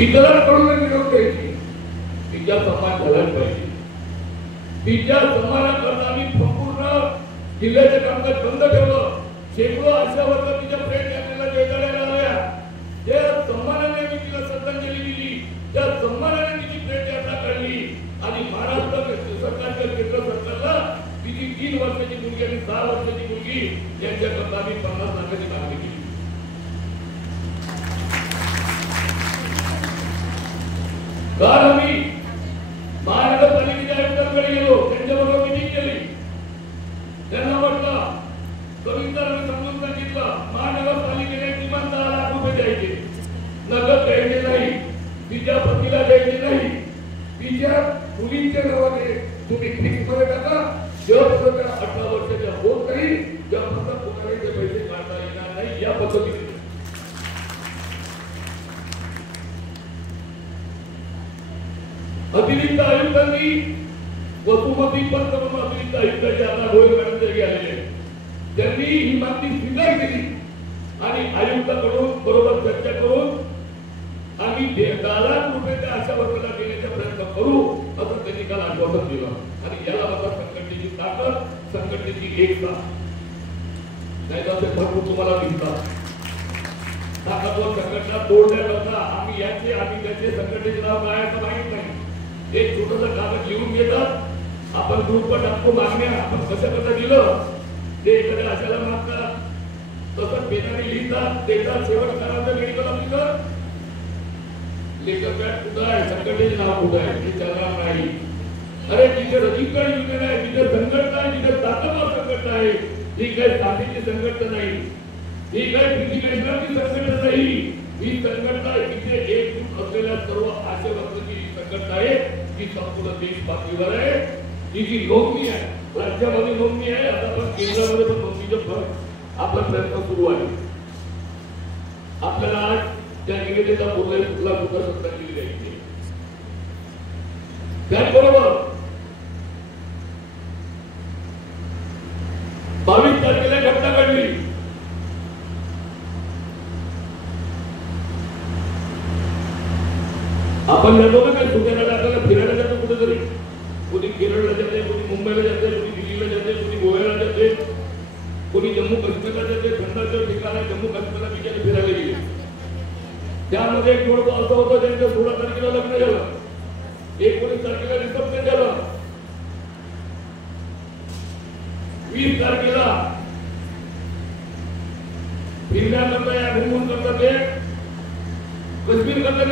इतरांकडून निरोप द्यायची, तिच्या सन्मान झालाच पाहिजे. तिच्या सन्मानाकरता आम्ही संपूर्ण जिल्ह्याचे कामकाज बंद ठेवलं. शेकडो अशा वर्ग तिच्या प्रेम यात्रेला जयकाराला आल्या. त्या सन्मानाने मी तिला श्रद्धांजली दिली, त्या सन्मानाने तिची प्रेम यात्रा काढली आणि महाराष्ट्र सरकारच्या केंद्र सरकारला तिची 3 वर्षाची मुलगी आणि 6 वर्षाची मुलगी यांच्याकरता आम्ही 50 लाखाची मागणी केली. काल आम्ही महानगरपालिकेच्या आयुक्तांकडे गेलो, त्यांच्याबरोबर मिटिंग केली. त्यांना म्हटलं, कवितांनी समजून सांगितलं, महानगरपालिकेने किमान 10 लाख रुपये द्यायचे, नगद द्यायचे नाही, तिच्या पतीला द्यायचे नाही, तिच्या मुलींच्या नावाने तुम्ही फिक्स मध्ये टाका. जेव्हा 18 वर्षाच्या होत नाही तेव्हा कोणालाही ते पैसे काढता येणार नाही. या पद्धतीने अतिरिक्त आयुक्तांनी वसुमती पंत म्हणून अतिरिक्त आयुक्तांचे आता गोयल मॅडम तरी आलेले, त्यांनी ही मागणी स्वीकार केली आणि आयुक्ताकडून बरोबर चर्चा करून आम्ही 10 लाख रुपये त्या अशा वर्गाला देण्याचा प्रयत्न करू असं त्यांनी काल आश्वासन दिलं. आणि याला माझा संघटनेची ताकद, संघटनेची एकता नाही तर भरपूर तुम्हाला दिसतात. ताकदवर संघटना तोडण्याकरता आम्ही याचे आम्ही त्याचे संघटनेचे नाव काय असं माहित नाही. एक छोटंसं कागद लिहून घेतात, आपण ग्रुपवर टाकतो मागण्या, आपण कशा करता दिलं ते एखाद्या अशाला मागतात, तसं पेनाने लिहितात, देतात. शेवट करायचं मेडिकल ऑफिसर लेटर पॅड कुठं आहे, संघटनेचे नाव कुठं आहे हे चालणार नाही. अरे जिथे रजिस्टर युनियन आहे, जिथे संघटना आहे, जिथे ताकदवर संघटना आहे, ही काही साथीची संघटना नाही, ही काही फिजिकलची संघटना नाही. ही संघटना इथे एकजूट असलेल्या सर्व आशय वर्गाची संघटना आहे, जी संपूर्ण देश पातळीवर आहे. ही जी नोंदणी आहे, राज्यामध्ये नोंदणी आहे, आता पण केंद्रामध्ये पण नोंदणीचं फरक आपला प्रयत्न सुरू आहे. आपल्याला आज त्या निवेदनेचा पूर्ण कुठला श्रद्धांजली द्यायची. त्याचबरोबर 22 तारखेला घटना घडली. आपण जातो ना काही सुट्याला टाकायला, फिरायला जातो कुठेतरी, कोणी केरळला जाते, कोणी मुंबईला जाते, कोणी दिल्लीला जाते, कोणी गोव्याला जाते, कोणी जम्मू काश्मीरला जाते. थंडाचं ठिकाण आहे जम्मू काश्मीरला बिचारे फिरायला गेले. त्यामध्ये एक जोडपं असं होतं ज्यांचं 16 तारखेला लग्न झालं, 19 तारखेला रिसेप्शन झालं, 20 तारखेला फिरण्याकरता या घुमून करता ते काश्मीर करता